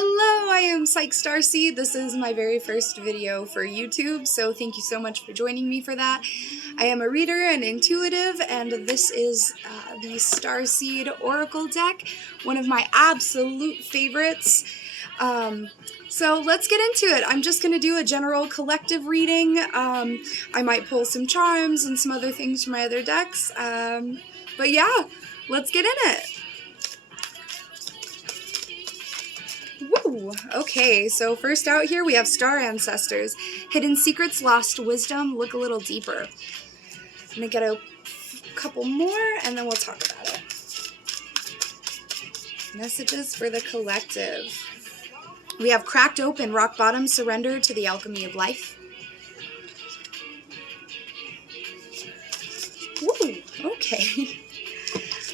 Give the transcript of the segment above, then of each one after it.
Hello, I am Psych Starseed. This is my very first video for YouTube, so thank you so much for joining me for that. I am a reader and intuitive, and this is the Starseed Oracle deck, one of my absolute favorites. So let's get into it. I'm just going to do a general collective reading. I might pull some charms and some other things from my other decks, but yeah, let's get in it. Woo! Okay, so first out here we have Star Ancestors. Hidden Secrets, Lost Wisdom, look a little deeper. I'm gonna get a couple more and then we'll talk about it. Messages for the collective. We have Cracked Open, Rock Bottom, Surrender to the Alchemy of Life. Woo! Okay.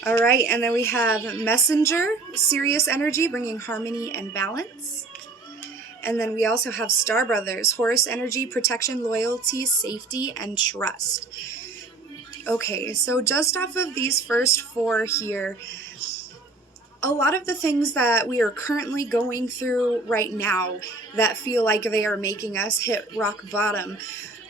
Alright, and then we have Messenger, Serious Energy, bringing harmony and balance. And then we also have Star Brothers, Horus Energy, Protection, Loyalty, Safety, and Trust. Okay, so just off of these first four here, a lot of the things that we are currently going through right now that feel like they are making us hit rock bottom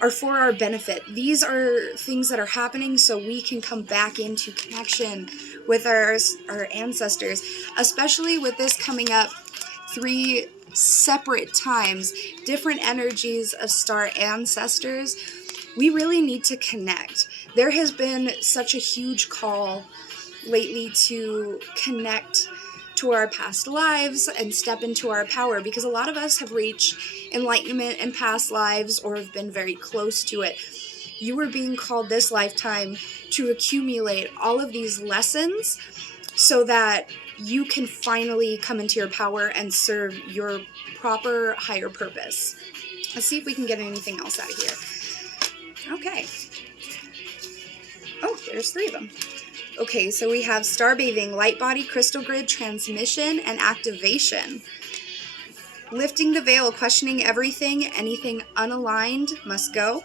are for our benefit. These are things that are happening so we can come back into connection with our ancestors, especially with this coming up 3 separate times, different energies of star ancestors. We really need to connect. There has been such a huge call lately to connect to our past lives and step into our power, because a lot of us have reached enlightenment in past lives or have been very close to it. You are being called this lifetime to accumulate all of these lessons so that you can finally come into your power and serve your proper higher purpose. Let's see if we can get anything else out of here. Okay. Oh, there's 3 of them. Okay, so we have Star Bathing, Light Body, Crystal Grid, Transmission, and Activation. Lifting the Veil, Questioning Everything, Anything Unaligned Must Go.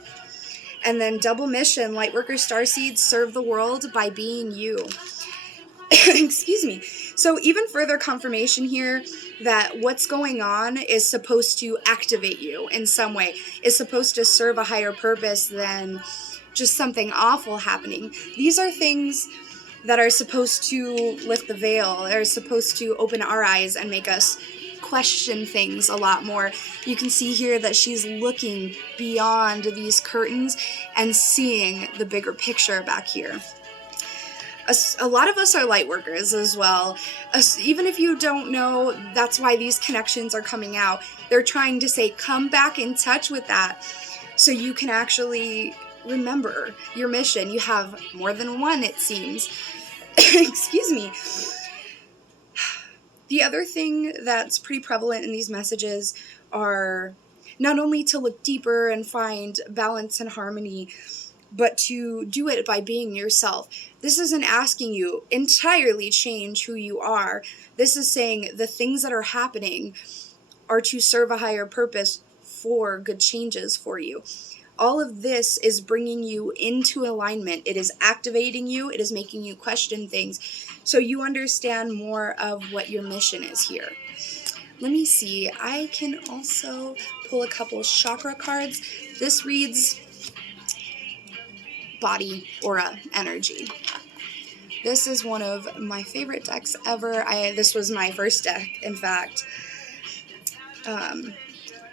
And then Double Mission, Lightworker Starseed, Serve the World by Being You. Excuse me. So even further confirmation here that what's going on is supposed to activate you in some way, is supposed to serve a higher purpose than just something awful happening. These are things that are supposed to lift the veil, are supposed to open our eyes and make us question things a lot more. You can see here that she's looking beyond these curtains and seeing the bigger picture back here. A lot of us are light workers as well. Even if you don't know, that's why these connections are coming out. They're trying to say, come back in touch with that so you can actually remember your mission. You have more than one, it seems. Excuse me. The other thing that's pretty prevalent in these messages are not only to look deeper and find balance and harmony, but to do it by being yourself. This isn't asking you entirely change who you are. This is saying the things that are happening are to serve a higher purpose for good changes for you. All of this is bringing you into alignment. It is activating you. It is making you question things so you understand more of what your mission is here. Let me see. I can also pull a couple chakra cards. This reads Body Aura Energy. This is one of my favorite decks ever. This was my first deck, in fact.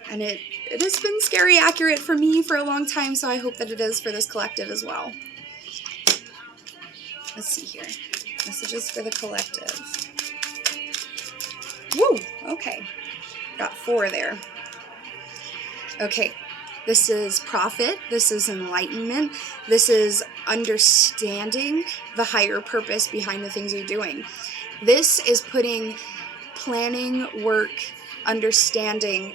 And it has been scary accurate for me for a long time, so I hope that it is for this collective as well. Let's see here. Messages for the collective. Woo! Okay. Got 4 there. Okay. This is profit. This is enlightenment. This is understanding the higher purpose behind the things you're doing. This is putting planning, work, understanding,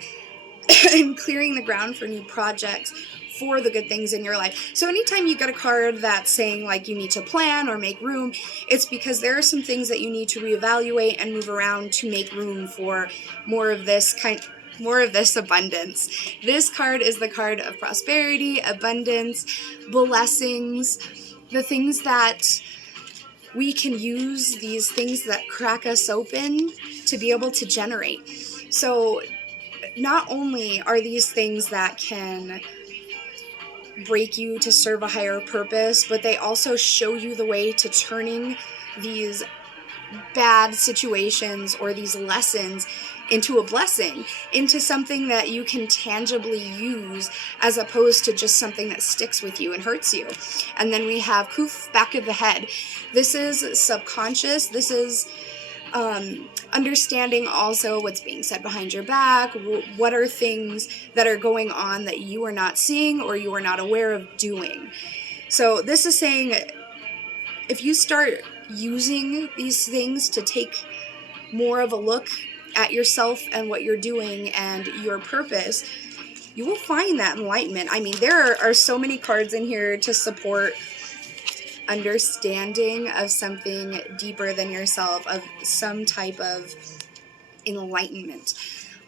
and clearing the ground for new projects for the good things in your life. So anytime you get a card that's saying like you need to plan or make room, it's because there are some things that you need to reevaluate and move around to make room for more of this abundance. This card is the card of prosperity, abundance, blessings, the things that we can use, these things that crack us open to be able to generate. So not only are these things that can break you to serve a higher purpose, but they also show you the way to turning these bad situations or these lessons into a blessing, into something that you can tangibly use, as opposed to just something that sticks with you and hurts you. And then we have Kuf, back of the head. This is subconscious. This is understanding also what's being said behind your back. What are things that are going on that you are not seeing or you are not aware of doing. So this is saying, if you start using these things to take more of a look at yourself and what you're doing and your purpose, you will find that enlightenment. I mean, there are so many cards in here to support understanding of something deeper than yourself, of some type of enlightenment.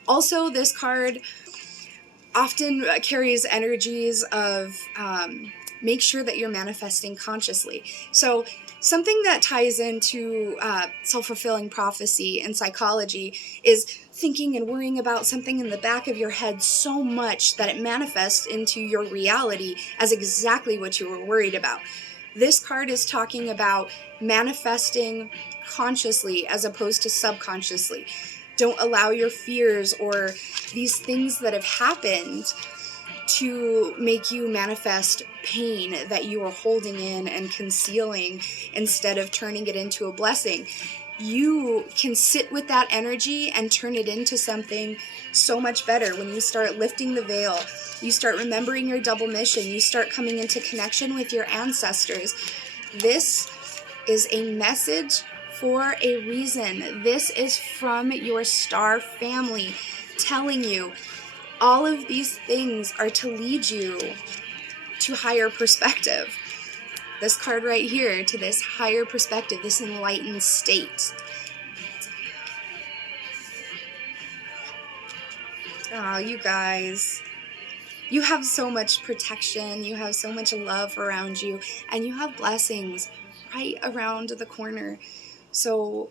Also, this card often carries energies of make sure that you're manifesting consciously. So something that ties into self-fulfilling prophecy and psychology is thinking and worrying about something in the back of your head so much that it manifests into your reality as exactly what you were worried about. This card is talking about manifesting consciously as opposed to subconsciously. Don't allow your fears or these things that have happened to make you manifest pain that you are holding in and concealing instead of turning it into a blessing. You can sit with that energy and turn it into something so much better when you start lifting the veil. You start remembering your double mission. You start coming into connection with your ancestors. This is a message for a reason. This is from your star family telling you all of these things are to lead you to higher perspective. This card right here, to this higher perspective, this enlightened state. Oh, you guys. You have so much protection, you have so much love around you, and you have blessings right around the corner. So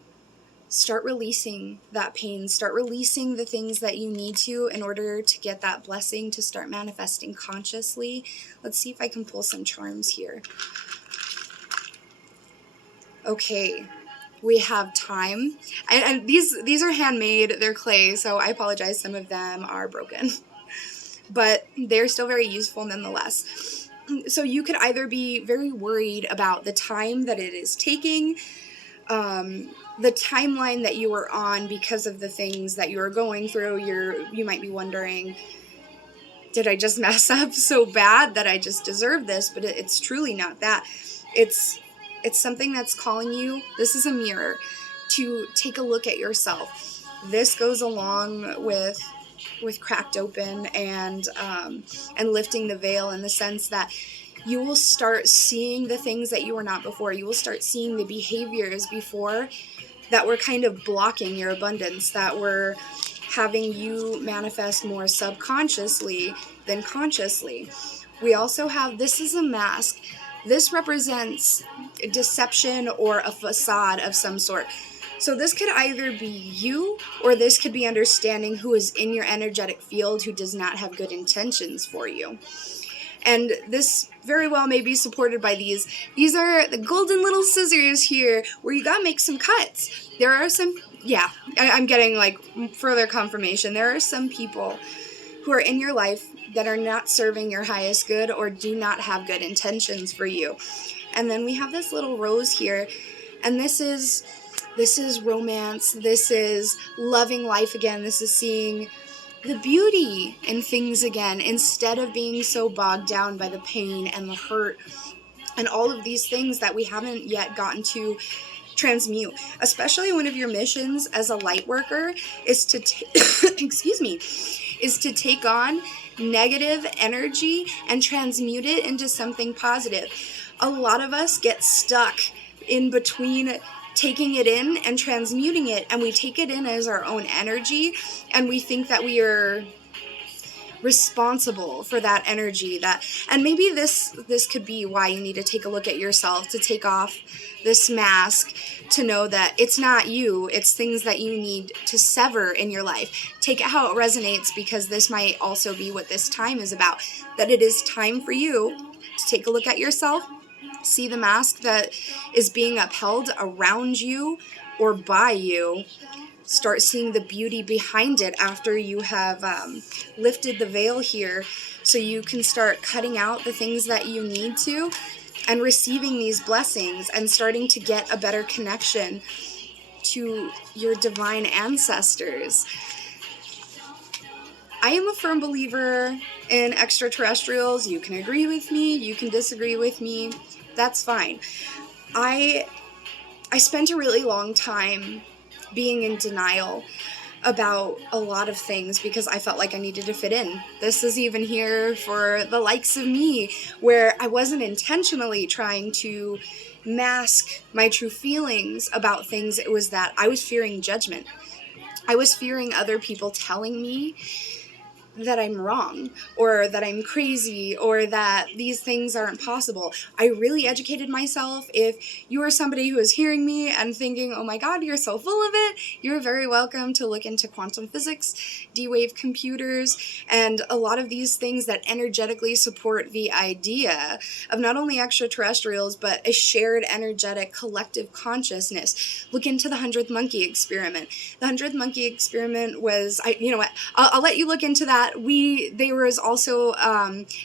start releasing that pain, start releasing the things that you need to in order to get that blessing to start manifesting consciously. Let's see if I can pull some charms here. Okay, we have time, and these are handmade, they're clay, so I apologize, some of them are broken. But they're still very useful nonetheless. So you could either be very worried about the time that it is taking, the timeline that you are on because of the things that you are going through. You might be wondering, did I just mess up so bad that I just deserve this? But it's truly not that. It's something that's calling you. This is a mirror to take a look at yourself. This goes along with Cracked Open and lifting the veil, in the sense that you will start seeing the things that you were not before. You will start seeing the behaviors before that were kind of blocking your abundance, that were having you manifest more subconsciously than consciously. We also have, this is a mask. This represents deception or a facade of some sort. So this could either be you, or this could be understanding who is in your energetic field who does not have good intentions for you. And this very well may be supported by these. These are the golden little scissors here, where you gotta make some cuts. There are some, yeah, I'm getting like further confirmation. There are some people who are in your life that are not serving your highest good or do not have good intentions for you. And then we have this little rose here, and this is romance, this is loving life again, this is seeing the beauty in things again, instead of being so bogged down by the pain and the hurt and all of these things that we haven't yet gotten to transmute. Especially one of your missions as a light worker is to is to take on negative energy and transmute it into something positive. A lot of us get stuck in between taking it in and transmuting it, and we take it in as our own energy, and we think that we are responsible for that energy. And maybe this could be why you need to take a look at yourself, to take off this mask, to know that it's not you, it's things that you need to sever in your life. Take it how it resonates, because this might also be what this time is about, that it is time for you to take a look at yourself, see the mask that is being upheld around you or by you. Start seeing the beauty behind it after you have lifted the veil here, so you can start cutting out the things that you need to, and receiving these blessings and starting to get a better connection to your divine ancestors. I am a firm believer in extraterrestrials. You can agree with me, you can disagree with me, that's fine. I spent a really long time being in denial about a lot of things because I felt like I needed to fit in. This is even here for the likes of me, where I wasn't intentionally trying to mask my true feelings about things. It was that I was fearing judgment. I was fearing other people telling me that I'm wrong, or that I'm crazy, or that these things aren't possible. I really educated myself. If you are somebody who is hearing me and thinking, oh my god, you're so full of it, you're very welcome to look into quantum physics, D-wave computers, and a lot of these things that energetically support the idea of not only extraterrestrials, but a shared energetic collective consciousness. Look into the 100th Monkey Experiment. The 100th Monkey Experiment was, you know what, I'll let you look into that. There was also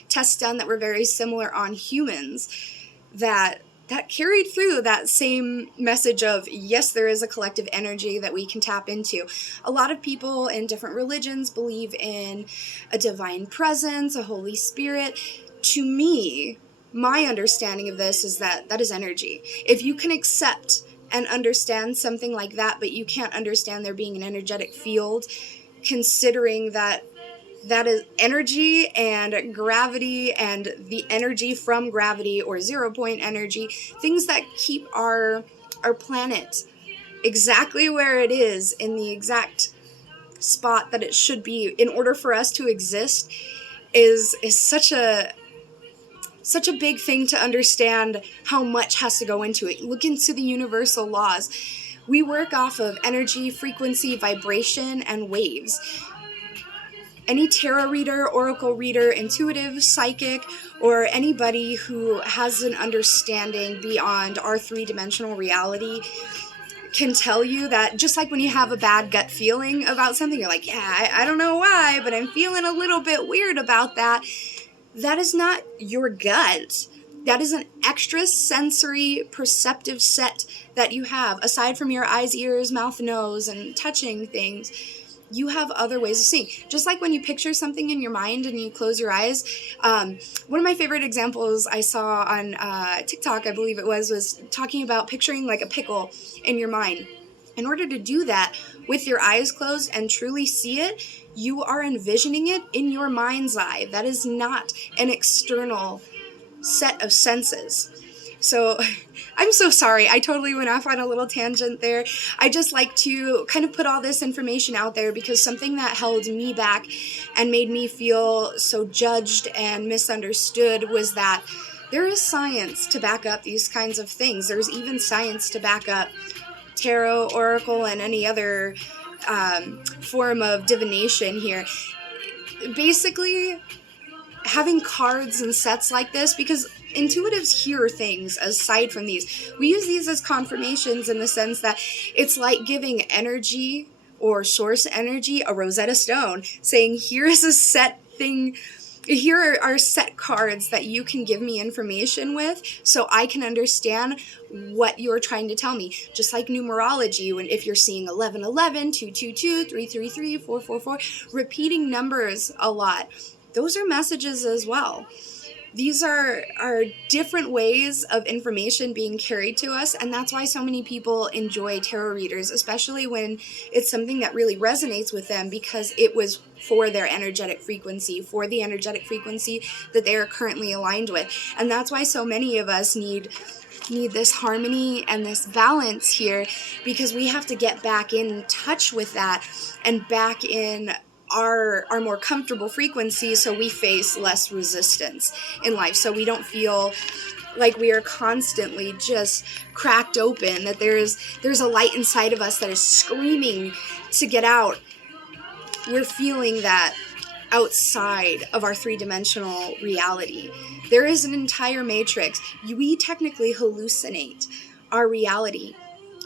tests done that were very similar on humans that carried through that same message of, yes, there is a collective energy that we can tap into. A lot of people in different religions believe in a divine presence, a Holy Spirit. To me, my understanding of this is that is energy. If you can accept and understand something like that, but you can't understand there being an energetic field, considering that is energy and gravity and the energy from gravity or 0 point energy, things that keep our planet exactly where it is in the exact spot that it should be in order for us to exist, is such a big thing to understand how much has to go into it. Look into the universal laws. We work off of energy, frequency, vibration, and waves. Any tarot reader, oracle reader, intuitive, psychic, or anybody who has an understanding beyond our three-dimensional reality can tell you that, just like when you have a bad gut feeling about something, you're like, yeah, I don't know why, but I'm feeling a little bit weird about that. That is not your gut. That is an extra sensory perceptive set that you have. Aside from your eyes, ears, mouth, nose, and touching things, you have other ways of seeing. Just like when you picture something in your mind and you close your eyes. One of my favorite examples I saw on TikTok, I believe it was talking about picturing like a pickle in your mind. In order to do that with your eyes closed and truly see it, you are envisioning it in your mind's eye. That is not an external set of senses. So I'm so sorry. I totally went off on a little tangent there. I just like to kind of put all this information out there because something that held me back and made me feel so judged and misunderstood was that there is science to back up these kinds of things. There's even science to back up tarot, oracle, and any other form of divination here. Basically, having cards and sets like this, because intuitives hear things aside from these. We use these as confirmations in the sense that it's like giving energy or source energy a Rosetta Stone, saying here's a set thing, here are set cards that you can give me information with so I can understand what you're trying to tell me. Just like numerology, when if you're seeing 1111, 222, 333, 444, repeating numbers a lot, those are messages as well. These are different ways of information being carried to us, and that's why so many people enjoy tarot readers, especially when it's something that really resonates with them because it was for their energetic frequency, for the energetic frequency that they are currently aligned with. And that's why so many of us need this harmony and this balance here, because we have to get back in touch with that and back in our more comfortable frequency, so we face less resistance in life, so we don't feel like we are constantly just cracked open, that there's a light inside of us that is screaming to get out. We're feeling that outside of our three-dimensional reality. There is an entire matrix. We technically hallucinate our reality.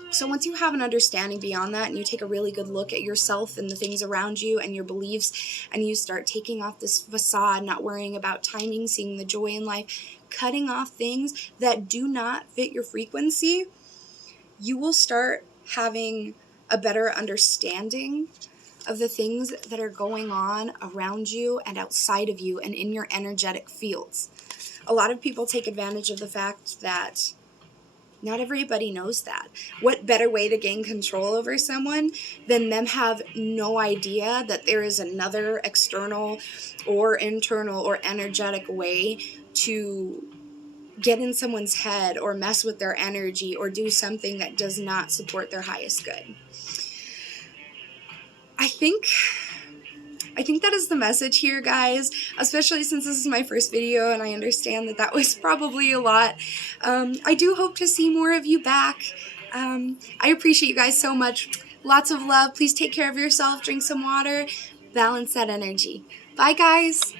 So once you have an understanding beyond that, and you take a really good look at yourself and the things around you and your beliefs, and you start taking off this facade, not worrying about timing, seeing the joy in life, cutting off things that do not fit your frequency, you will start having a better understanding of the things that are going on around you and outside of you and in your energetic fields. A lot of people take advantage of the fact that not everybody knows that. What better way to gain control over someone than them have no idea that there is another external or internal or energetic way to get in someone's head or mess with their energy or do something that does not support their highest good. I think that is the message here, guys, especially since this is my first video and I understand that that was probably a lot. I do hope to see more of you back. I appreciate you guys so much. Lots of love. Please take care of yourself, drink some water, balance that energy. Bye, guys.